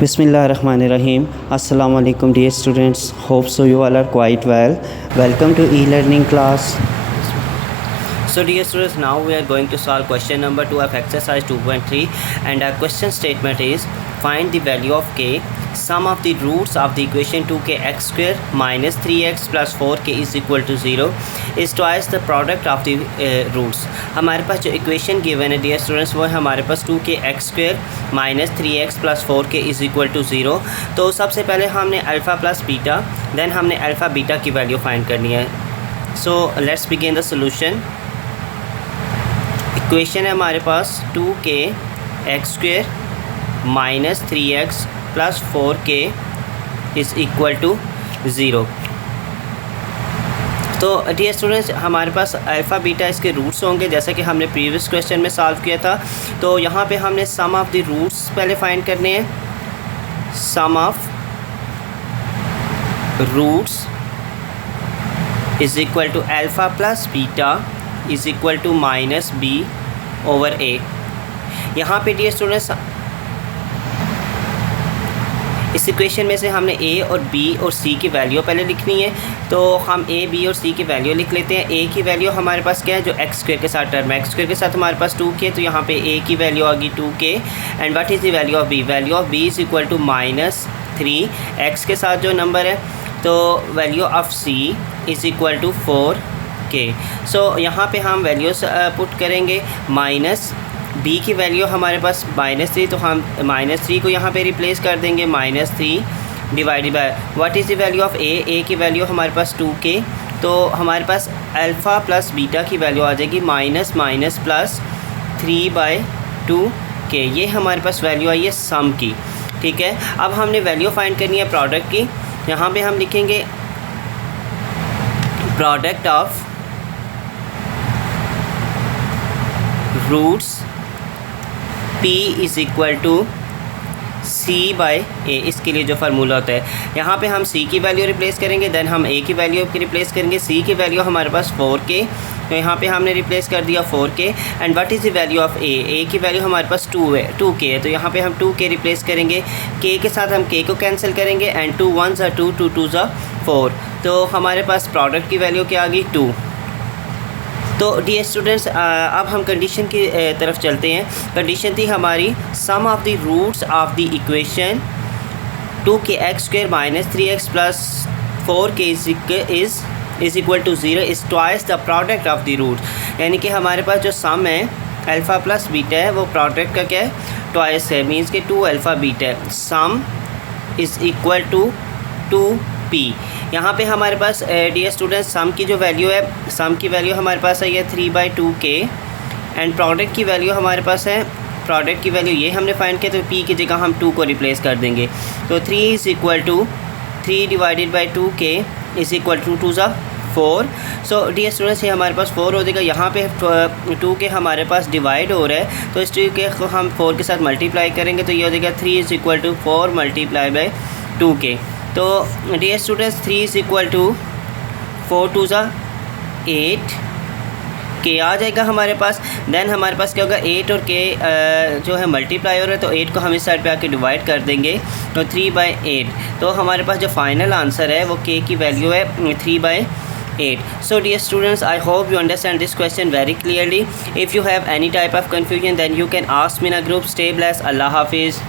Bismillahirrahmanirrahim. Assalamu alaikum dear students. Hope so you all are quite well. Welcome to e-learning class. So dear students, now we are going to solve question number 2 of exercise 2.3, and our question statement is find the value of k, sum of the roots of the equation 2k x square minus 3x plus 4k is equal to 0 is twice the product of the roots. हमारे पास जो equation given है dear students वो है हमारे पास 2k x square minus 3x plus 4k is equal to 0. तो सबसे पहले हमने अल्फ़ा प्लस बीटा, देन हमने अल्फ़ा बीटा की वैल्यू फाइंड करनी है. So let's begin the solution. Equation है हमारे पास 2k x square minus 3x plus 4k is equal to 0. तो डियर स्टूडेंट्स हमारे पास अल्फ़ा बीटा इसके रूट्स होंगे जैसा कि हमने प्रीवियस क्वेश्चन में सॉल्व किया था. तो यहाँ पे हमने सम ऑफ़ द रूट्स पहले फाइंड करने हैं. Sum of roots is equal to alpha plus beta is equal to minus b over a. यहाँ पे डियर स्टूडेंट्स इस इक्वेशन में से हमने a और b और c की वैल्यू पहले लिखनी है. तो हम a, b और c की वैल्यू लिख लेते हैं. a की वैल्यू हमारे पास क्या है, जो x स्क्वायर के साथ टर्म है, x स्क्वायर के साथ हमारे पास 2k, तो यहाँ पे a की वैल्यू आ गई 2k. And what is the value of b? Value of b is equal to minus 3 x के साथ जो नंबर है. तो value of c is equal to 4k. So यहाँ पे हम वैल्यूज़ पुट करेंगे. माइनस b की वैल्यू हमारे पास -3, तो हम -3 को यहाँ पे रिप्लेस कर देंगे. -3 divided by what is the value of a की वैल्यू हमारे पास 2k. तो हमारे पास अल्फ़ा प्लस बीटा की वैल्यू आ जाएगी माइनस माइनस प्लस 3/2k. ये हमारे पास वैल्यू आई है सम की. ठीक है, अब हमने वैल्यू फाइंड करनी है प्रोडक्ट की. यहाँ पे हम लिखेंगे product of roots p is equal to c by a. इसके लिए जो फार्मूला होता है, यहाँ पे हम c की वैल्यू रिप्लेस करेंगे, देन हम a की वैल्यू रिप्लेस करेंगे. c की वैल्यू हमारे पास 4k, तो यहाँ पे हमने रिप्लेस कर दिया 4k. And what is the value of a की वैल्यू हमारे पास 2k है, तो यहाँ पे हम 2k रिप्लेस करेंगे. k के साथ हम k को कैंसिल करेंगे. एंड 2 1 ज़ा 2, 2 2 ज़ा 4. तो हमारे पास प्रोडक्ट की वैल्यू क्या आ गई 2. तो डियर स्टूडेंट्स अब हम कंडीशन की तरफ चलते हैं. कंडीशन थी हमारी sum of the roots of the equation 2k x square minus 3x plus 4k is equal to 0 is twice the product of the root. यानी कि हमारे पास जो सम है अल्फ़ा प्लस बीटा है वो प्रोडक्ट का क्या है, ट्वाइस है. मीन्स कि 2 अल्फ़ा बीटा है. Sum is equal to 2p. यहाँ पे हमारे पास डियर स्टूडेंट्स सम की जो वैल्यू है, सम की वैल्यू हमारे पास है ये 3/2k. एंड प्रोडक्ट की वैल्यू हमारे पास है, प्रोडक्ट की वैल्यू ये हमने फाइंड किया, तो p की जगह हम 2 को रिप्लेस कर देंगे. तो 3 is equal to 3 divided by 2k is equal to 2 ज़ा 4. सो डियर स्टूडेंट्स ये हमारे पास 4 हो जाएगा. यहाँ पे 2k हमारे पास डिवाइड हो रहा है, तो इस 2k को हम 4 के साथ मल्टीप्लाई करेंगे, तो ये हो जाएगा 3 is equal to 4 multiply by 2k. तो dear students 3 is equal to 4 2 ज़ा 8 k आ जाएगा हमारे पास. देन हमारे पास क्या होगा, 8 और k जो है मल्टीप्लाई हो रहा है, तो 8 को हम इस साइड पे आके डिवाइड कर देंगे, तो 3/8. तो हमारे पास जो फाइनल आंसर है वो k की वैल्यू है 3/8. So dear students, I hope you understand this question very clearly. If you have any type of confusion then you can ask me in a group. Stay blessed. Allah Hafiz.